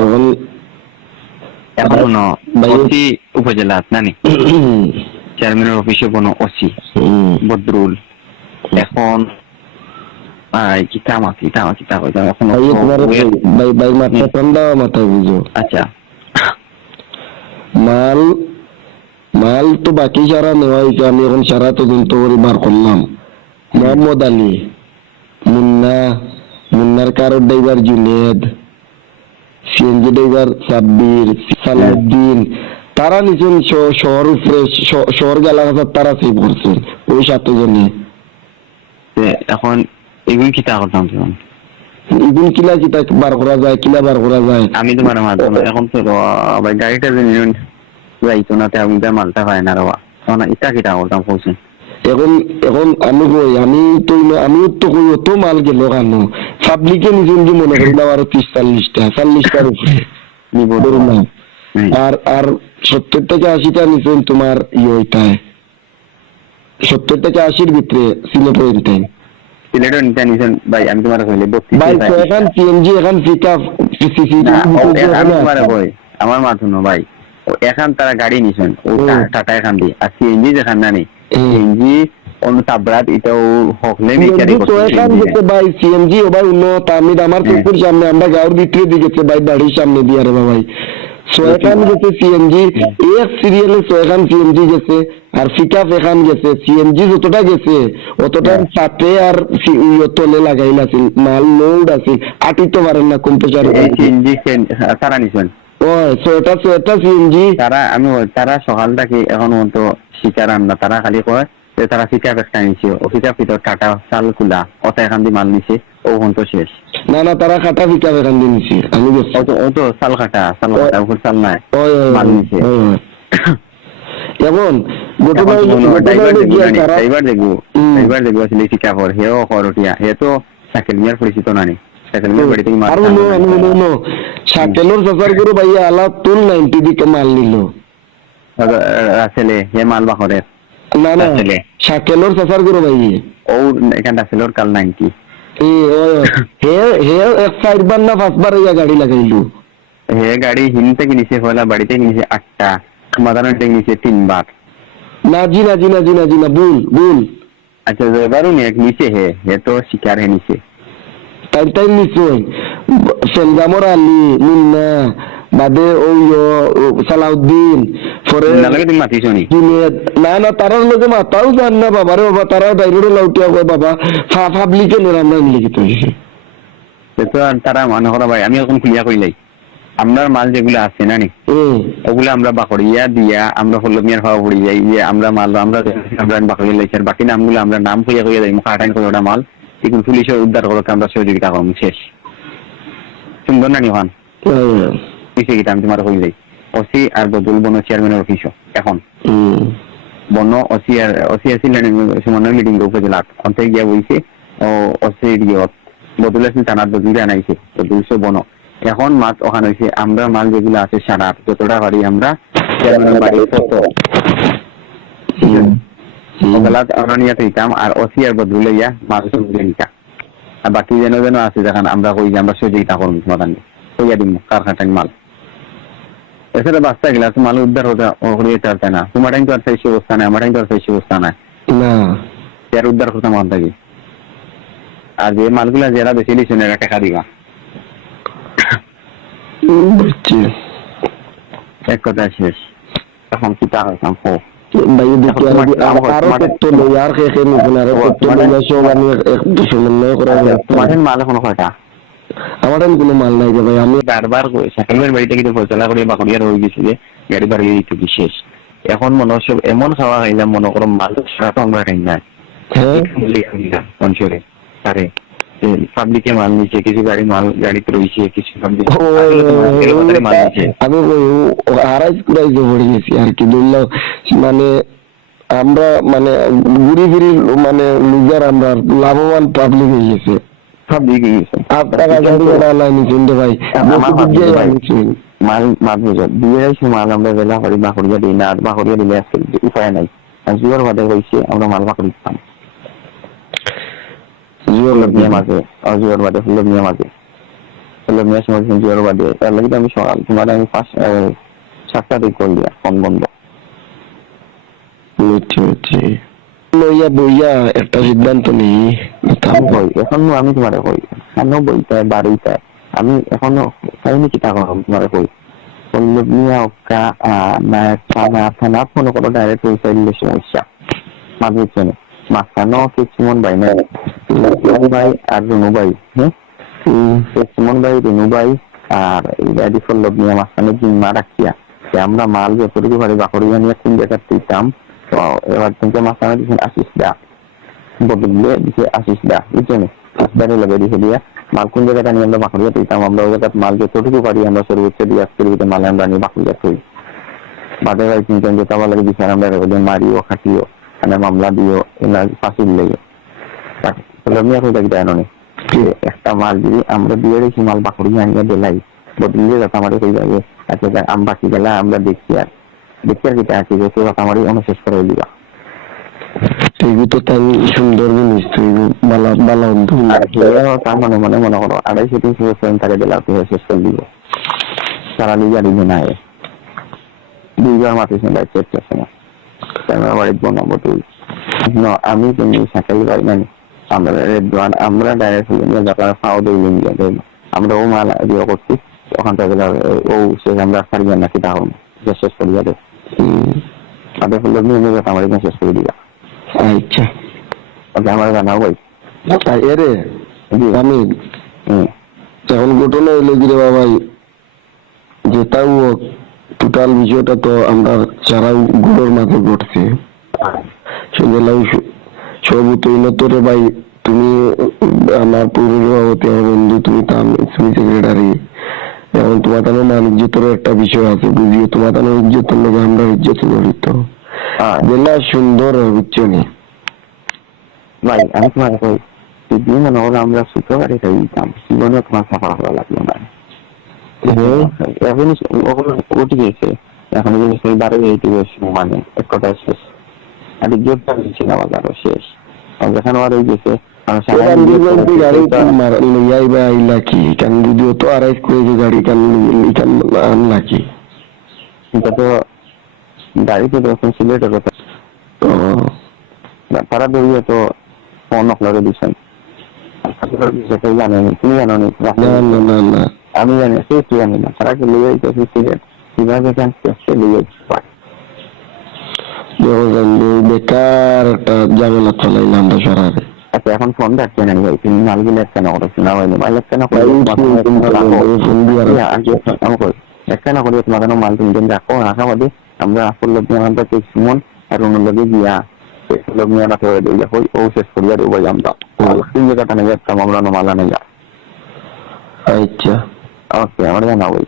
এখন এখন ওসি উপজেলা নানি চেয়ারম্যানের অফিসে কোনো ওসি বদরুল এখন আচ্ছা মাল মাল তো বাকি সারা নেওয়া হয়েছে, আমি এখন সারা তদন্ত করে বার করলাম। মোহাম্মদ আলী, মুন্নার কারোর driver Junaid, CNG driver Sabbir, Salauddin, তারা নিচেন শহর উপরে শহর এলাকা তারা সেভ করছেন ওই 7 জনে। এখন এগুলো কিতা করতাম এগুলো কিলা বার করা যায়, কিলা বার করা যায় আমি তোমার মাধ্যমে এখন তো গাড়িটা যাইতো না, আমি মালটা পাই না রবা ইটা কিটা করতাম বলছেন। এখন এখন আমি কই আমিও তো কই অত মাল গেল কেন পাবলিকে নিজে মনে করি না আরো 30-40টার উপরে আর আর 70 থেকে 80টা নিচেন তোমার ওইটায় 70 থেকে 80-র ভিতরে সিলেটের নিতেন ভাই আমি তোমার কইলে ভাই তো এখন সিএনজি এখন পিকআপ আমার মাধ্যমে ভাই এখন তারা গাড়ি নিছেন ও টাটা এখান দিয়ে আর সিএনজি যেখান না নেই সিএনজি অন্য তাবরাত এটাও হকলে বিকারি তো এখন যেতে ভাই সিএনজি ও ভাই উন্নত আমার চোখের সামনে আমরা গাঁর ভিতরে দিকেছে ভাই বাড়ির সামনে দিয়ে আরে ভাই সোয়েখান গেছে সিএনজি এক সিরিয়ালে সোয়েখান সিএনজি গেছে আর পিকআপ এখান গেছে সিএনজি যতটা গেছে অতটার সাথে আর তলে লাগাইল আছিল মাল লোড আছে আটি তো পারেন না কম্পিউটার সিএনজি তারা নিছেন ও সোয়েটা সিএনজি তারা সকাল থেকে এখন তো শিকার আননা তারা খালি কয় যে তারা পিকআপ একটা নিছে ও পিকআপ ভিতর টাটা চাল কুলা ওটা এখান দিয়ে মাল নিছে ও তো শেষ না তারা খাটা পিকআপ এখান দিয়ে নিছে আমি ও তো চাল খাটা উপর চাল নাই মাল নিছে এখন ড্রাইভার দেখবো আসলে পিকআপর হেও করটিয়া হে তো সাইকেল মিয়ার পরিচিত নানি সাইকেল মিয়ার বাড়ি থেকে সাইকেলের সফর করে ভাইয়া আলা তুল 90 দিকে মাল নিল রাসেলে হে মাল বাহরের না সাইকেলের সফর করে ভাই ও এখান রাসেলের কাল 90 হে এক 4বার না 5বার গাড়ি লাগাইলো হে গাড়ি হিনতে কিনেছে হলা বাড়িতে কিনেছে 8টা সমাধান কিনেছে 3বার না ভুল আচ্ছা এবারও নিচে হে তো শিকার হে নিচে তাই নিচে সেলগামর আলী মুন্না বাদে ওই সালাউদ্দিন পরে না তারার লোকে মাতাও জান না বাবা রে বাবা তারাও ডাইরেক্ট লাউটিয়া কয় বাবা পাবলিকে আমরা লিখিত হয়েছে তো তারা মনে করা ভাই আমি এখন ক্লিয়ার কইলাই আপনার মাল যেগুলো আছে না নি ওগুলো আমরা বাকড়িয়া দিয়া আমরা হলমিয়ার খাওয়া পড়ি যাই যে আমরা মাল আমরা বাকড়িয়া লাইছি আর বাকি নামগুলো আমরা নাম হইয়া যাই মুখ আটাইন করে ওটা মাল এগুলো পুলিশের উদ্ধার করতে আমরা সহযোগিতা করবো শেষ সুন্দর না নিহান কিটা আমি তোমার হয়ে যাই ওসি আর বদুল বন চেয়ারম্যানের অফিসও এখন বন ওসি আসছিলেন সমন্বয় মিটিং উপজেলা অন্তে গিয়া বইছে ও ওসি বদুল আসছিল থানার বদুল আনাইছে বদুলশো বন এখন মাছ ওখানে হয়েছে আমরা মাল যেগুলো আছে সারা যতটা পারি আমরা চেয়ারম্যানের বাড়ি আমরা নিয়ে থাকতাম আর ওসি আর বদুল ইয়া মাছ নিতাম আর বাকি যেন আছে যেখান আমরা কই যে আমরা সহযোগিতা করবো সমাধান কইয়া দিব কারখানাটাই মাল এছাড়া বাচ্চা গেলা তো মাল উদ্ধার হতে চাচ্ছে না তোমার টাইম তো আর সেই অবস্থা নাই আমার টাইম তো আর সেই অবস্থা নাই না উদ্ধার করতে মাল থাকি আর যে মালগুলা যারা বেশি দিচ্ছে এরা টাকা দিবা এক কথা শেষ এখন কি তা হইতাম মাল এখন কয়টা আমার কোনো মাল নাই যে ভাই আমি বারবার সাইকেলের বাড়িতে কিন্তু ফয়সলা করে বাকরিয়া রয়ে গেছে যে গাড়ি বাড়ি একটু বিশেষ এখন মনে হচ্ছে এমন খাওয়া খাইলাম মনে করো মাল সারা তো আমরা খাই না অঞ্চলে আরে পাবলিকে মাল নিচ্ছে কিছু গাড়িতে রয়েছে কিছু আমি হারাইজ কুড়াই যে পড়ে গেছি আর কি বললাম মানে আমরা মানে ঘুরি ফিরি মানে লুজার আমরা লাভবান পাবলিক হয়ে গেছে মাল আমরা বেলা করি বাকরিয়া দিই না আর বাকরিয়া দিলে উপায় নাই জুয়ার বাদে হয়েছে আমরা মাল বাকরি দিতাম জুয়ার বাদে ফুলের নিয়ম আছে মিয়া সময় জিওর বাদে তার লাগি আমি সকাল তোমার আমি 7টা দিক করি ফোন বন্ধ বুঝছি লইয়া বইয়া একটা সিদ্ধান্ত নেই কই এখনো আমি তোমারে কই এখনো বইতে বাড়িতে আমি এখনো তাইনি কি টাকা তোমারে কই মিয়া ওকা না থানা ফোন করে ডাইরেক্ট হইছে সমস্যা মাঝে মাঝখানো সুমন ভাই না ভাই আর রুনু ভাই হ্যাঁ সুমন ভাই রুনু ভাই আর ইরাদি ফল্লভ নিয়ে মাঝখানে জিম্মা রাখিয়া আমরা মাল যতটুকু পারি বাকরিয়া নিয়ে 3 জায়গা দিতাম তো এবার থেকে মাঝখানে দিচ্ছেন আশিস বদলে দিচ্ছে আশিস বুঝছেন আসবারে লগে দিয়ে দিয়া মাল কোন জায়গাটা নিয়ে আমরা বাকরিয়া দিতাম আমরা ওই জায়গায় মাল যতটুকু পারি আমরা সর্বোচ্চ দিয়ে আসতে মাল আমরা নিয়ে বাকরিয়া থই বাদে ভাই চিন্তা যেতে আমার লাগে বিচার আমরা মারিও খাটিও মানে মামলা দিও এলা ফাঁসির লেগে আমি এখন দেখি জানি একটা মাল যদি আমরা দিয়ে রেখি মাল বাকরি আনিয়ে দিলাই বদলিয়ে যাতে আমার হয়ে যাবে আচ্ছা আম বাকি গেলে আমরা দেখি আর কিটা আছে যে কেউ আমার অনেক শেষ করে দিবা তুই তো তাই সুন্দর জিনিস তুই বালা বালা তার মনে করো 250-300 বছর তাকে দিলা তুই শেষ করে দিব সারা লিগা দিবে না 2 মাসে সময় চেক করছে না বাড়ি বানাবো তুই আমি তুমি সাকাই পাই না আমরা ডাইরেক্ট যারা ফাও দিয়ে আমরা ও মাল দিয়ে করছি ওখান থেকে ও সে আমরা সারিয়ে নাকি তাহলে শেষ করে যাবে তাদের ফলে নিয়ে আমার এখানে শেষ করে দিবা আচ্ছা আমার জানাও ভাই এরে আমি এখন ঘটনা হইলো কি রে বাবাই যেটাও টোটাল বিষয়টা তো আমরা যারাও গুলোর মাঝে ঘটছে সেগুলাও সব তোরে ভাই তুমি আমার পৌর সভাপতি আমার বন্ধু তুমি সেক্রেটারি এখন তোমার তাহলে মান ইজ্জতের একটা বিষয় আছে বুঝিও তোমার তাহলে ইজ্জতের লোক আমরা ইজ্জত জড়িত জেলা সুন্দর বুঝছো নি ভাই আমি তোমার কই যদি মনে হলো আমরা শুক্রবারে দিতাম জীবনে তোমার সাফা করা লাগলো না এখন উঠে গেছে এখন সেই 12 মানে এক কথা শেষ আর গেটটা দিচ্ছে না বাজারও শেষ যখন আর হয়ে গেছে গাড়িতে তখন সিলেটের কথা তারা দৌড়িয়ে তো ফোন অফলারে দিচ্ছেন জানেনি তুমি জানো না আমি জানি সে তুই জানি না তারা লিয়ে যাইতেছি সিলেট কিভাবে লিয়ে বেকার একটা ঝামেলা চলাইলাম তো সারারে আচ্ছা এখন ফোন রাখছে না ভাই তুমি মালগুলো কেন করছো না ভাই মাল কেন একটা না করে তোমার মাল তুমি রাখো রাখা বাদে আমরা আসল সুমন আর অন্যলোকে গিয়া লোক নিয়ে রাখা হয়ে দিই ও শেষ করিয়া দেবো আমরা তিন জায়গাটা নিয়ে যাচ্তাম আমরা মালা নিয়ে যা আচ্ছা ওকে আমরা জানাবো